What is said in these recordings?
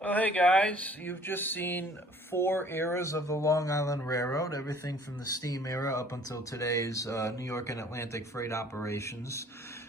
Well, hey guys, you've just seen 4 eras of the Long Island Railroad, everything from the steam era up until today's New York and Atlantic freight operations.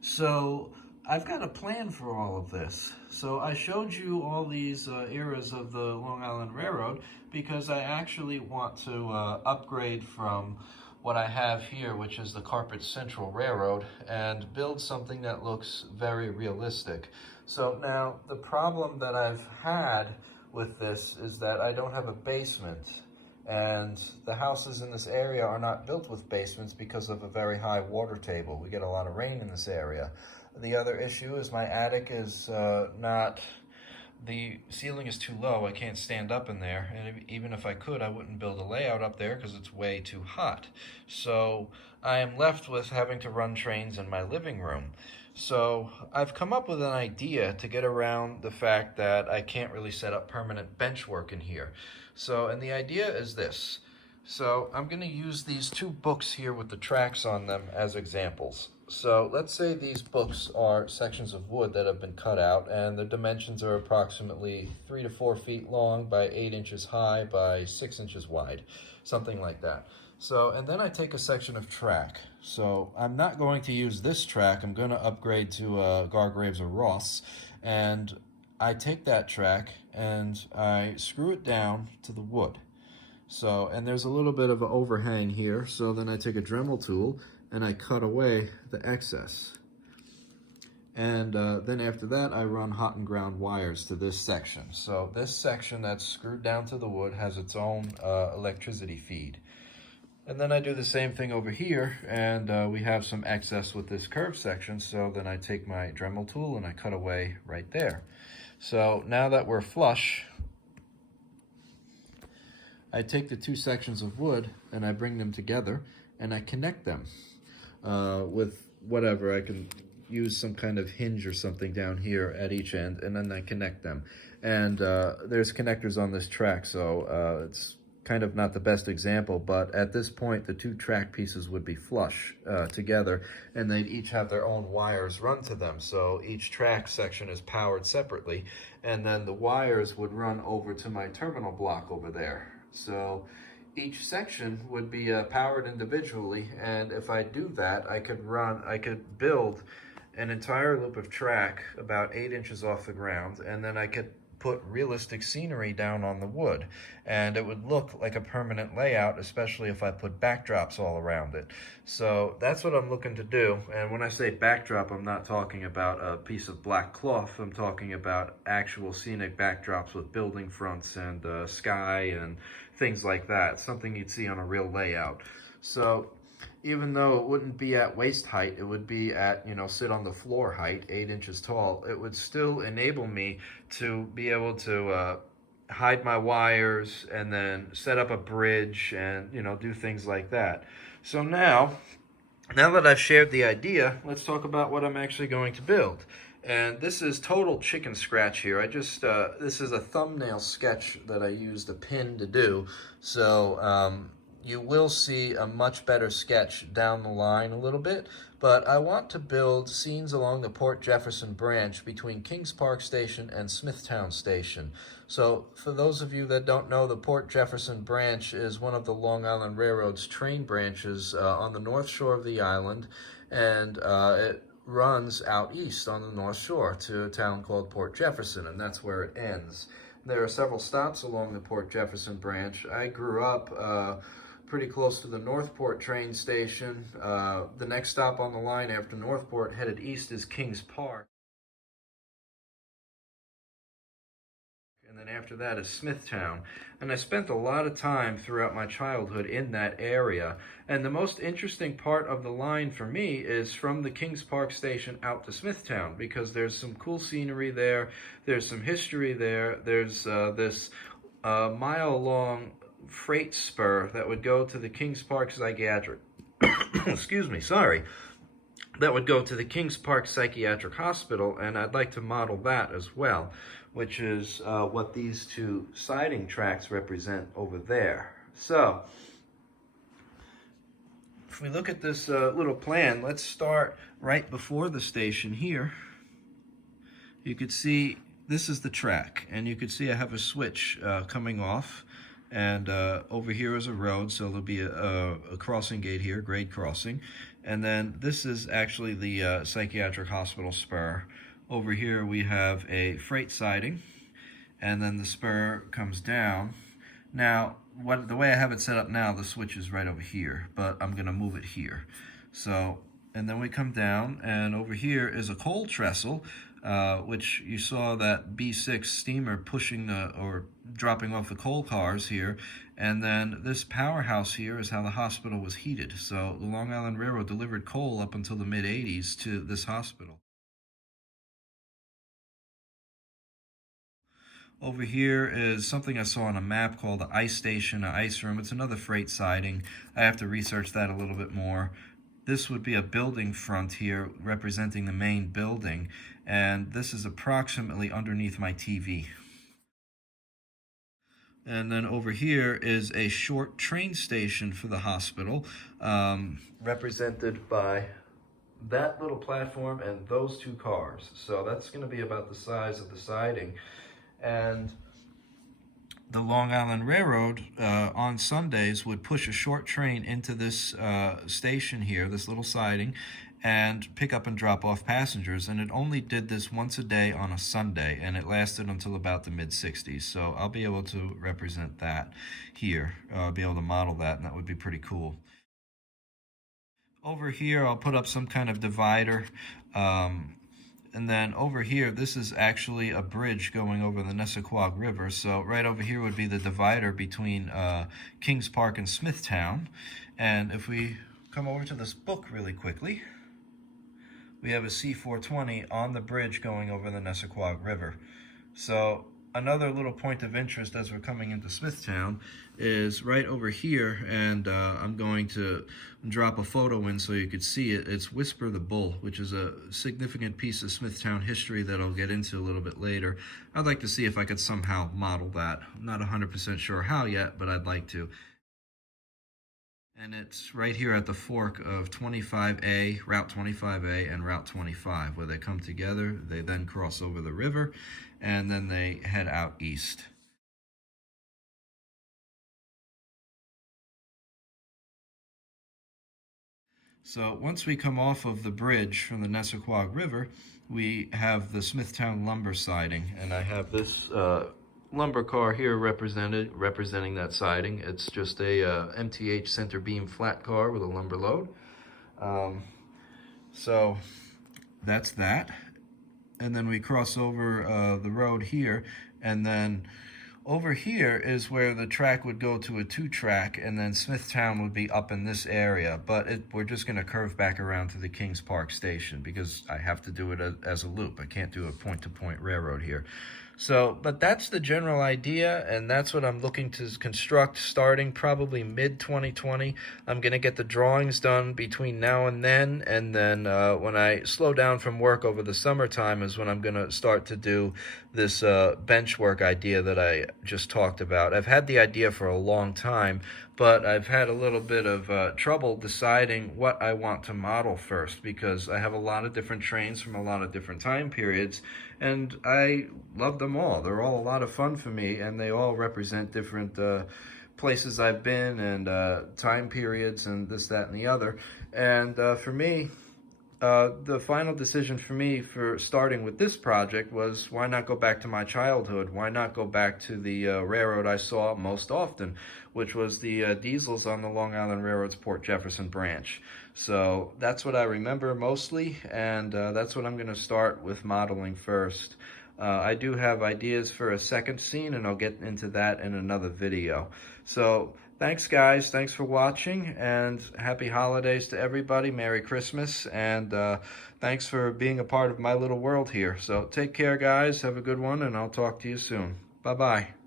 So I've got a plan for all of this. So I showed you all these eras of the Long Island Railroad because I actually want to upgrade from what I have here, which is the Carpet Central Railroad, and build something that looks very realistic. So now the problem that I've had with this is that I don't have a basement, and the houses in this area are not built with basements because of a very high water table. We get a lot of rain in this area. The other issue is my attic is the ceiling is too low. I can't stand up in there, and even if I could, I wouldn't build a layout up there because it's way too hot. So I am left with having to run trains in my living room. So I've come up with an idea to get around the fact that I can't really set up permanent bench work in here. And the idea is this. So I'm going to use these 2 books here with the tracks on them as examples. So let's say these books are sections of wood that have been cut out, and the dimensions are approximately 3 to 4 feet long by 8 inches high by 6 inches wide, something like that. And then I take a section of track. So I'm not going to use this track. I'm going to upgrade to Gargraves or Ross, and I take that track and I screw it down to the wood. And there's a little bit of an overhang here, so then I take a Dremel tool and I cut away the excess. And then after that, I run hot and ground wires to this section. So this section that's screwed down to the wood has its own electricity feed. And then I do the same thing over here, and we have some excess with this curved section, so then I take my Dremel tool and I cut away right there. So now that we're flush, I take the 2 sections of wood and I bring them together and I connect them with whatever. I can use some kind of hinge or something down here at each end, and then I connect them. And there's connectors on this track, so it's kind of not the best example, but at this point the 2 track pieces would be flush together, and they'd each have their own wires run to them. So each track section is powered separately, and then the wires would run over to my terminal block over there. So each section would be powered individually, and if I do that, I could build an entire loop of track about 8 inches off the ground, and then I could put realistic scenery down on the wood, and it would look like a permanent layout, especially if I put backdrops all around it. So that's what I'm looking to do. And when I say backdrop, I'm not talking about a piece of black cloth. I'm talking about actual scenic backdrops with building fronts and sky and things like that, something you'd see on a real layout. So even though it wouldn't be at waist height, it would be at, sit on the floor height, 8 inches tall, it would still enable me to be able to hide my wires and then set up a bridge and, do things like that. So now that I've shared the idea, let's talk about what I'm actually going to build. And this is total chicken scratch here. This is a thumbnail sketch that I used a pin to do. So you will see a much better sketch down the line a little bit, but I want to build scenes along the Port Jefferson branch between Kings Park Station and Smithtown Station. So for those of you that don't know, the Port Jefferson branch is one of the Long Island Railroad's train branches on the north shore of the island, and it runs out east on the north shore to a town called Port Jefferson, and that's where it ends. There are several stops along the Port Jefferson branch. I grew up pretty close to the Northport train station. The next stop on the line after Northport, headed east, is Kings Park. And and then after that is Smithtown. And I spent a lot of time throughout my childhood in that area. And the most interesting part of the line for me is from the Kings Park station out to Smithtown, because there's some cool scenery there, there's some history there, there's this mile-long freight spur that would go to the Kings Park Psychiatric, excuse me, sorry, that would go to the Kings Park Psychiatric Hospital, and I'd like to model that as well, which is what these two siding tracks represent over there. So, if we look at this little plan, let's start right before the station here. You could see this is the track, and you could see I have a switch coming off, and over here is a road, so there'll be a crossing gate here, grade crossing. And then this is actually the psychiatric hospital spur. Over here we have a freight siding, and then the spur comes down. Now, the way I have it set up now, the switch is right over here, but I'm gonna move it here. So, and then we come down, and over here is a coal trestle, which you saw that B6 steamer pushing or dropping off the coal cars here. And then this powerhouse here is how the hospital was heated. So the Long Island Railroad delivered coal up until the mid-80s to this hospital. Over here is something I saw on a map called the ice station, an ice room. It's another freight siding. I have to research that a little bit more. This would be a building front here representing the main building, and this is approximately underneath my TV. And then over here is a short train station for the hospital, represented by that little platform and those two cars. So that's going to be about the size of the siding. And the Long Island Railroad on Sundays would push a short train into this station here, this little siding, and pick up and drop off passengers. And it only did this once a day on a Sunday, and it lasted until about the mid-60s. So I'll be able to represent that here. I'll be able to model that, and that would be pretty cool. Over here, I'll put up some kind of divider. And then over here, this is actually a bridge going over the Nessequag River. So right over here would be the divider between Kings Park and Smithtown. And if we come over to this book really quickly, we have a C-420 on the bridge going over the Nessequag River. So another little point of interest as we're coming into Smithtown is right over here, and I'm going to drop a photo in so you could see it. It's Whisper the Bull, which is a significant piece of Smithtown history that I'll get into a little bit later. I'd like to see if I could somehow model that. I'm not 100% sure how yet, but I'd like to. And it's right here at the fork of 25A, Route 25A, and Route 25, where they come together. They then cross over the river, and then they head out east. So once we come off of the bridge from the Nessequag River, we have the Smithtown lumber siding, and I have this lumber car here representing that siding. It's just a MTH center beam flat car with a lumber load. So that's that. And then we cross over the road here, and then over here is where the track would go to a 2-track, and then Smithtown would be up in this area. But we're just going to curve back around to the Kings Park station because I have to do it as a loop. I can't do a point-to-point railroad here. So, but that's the general idea, and that's what I'm looking to construct starting probably mid-2020. I'm going to get the drawings done between now and then when I slow down from work over the summertime is when I'm going to start to do this bench work idea that I just talked about. I've had the idea for a long time, but I've had a little bit of trouble deciding what I want to model first because I have a lot of different trains from a lot of different time periods, and I love them all. They're all a lot of fun for me, and they all represent different places I've been and time periods and this, that, and the other. And for me, the final decision for me for starting with this project was, why not go back to my childhood? Why not go back to the railroad I saw most often, which was the diesels on the Long Island Railroad's Port Jefferson branch. So that's what I remember mostly, and that's what I'm going to start with modeling first. I do have ideas for a second scene, and I'll get into that in another video. So thanks, guys. Thanks for watching, and happy holidays to everybody. Merry Christmas, and thanks for being a part of my little world here. So take care, guys. Have a good one, and I'll talk to you soon. Bye-bye.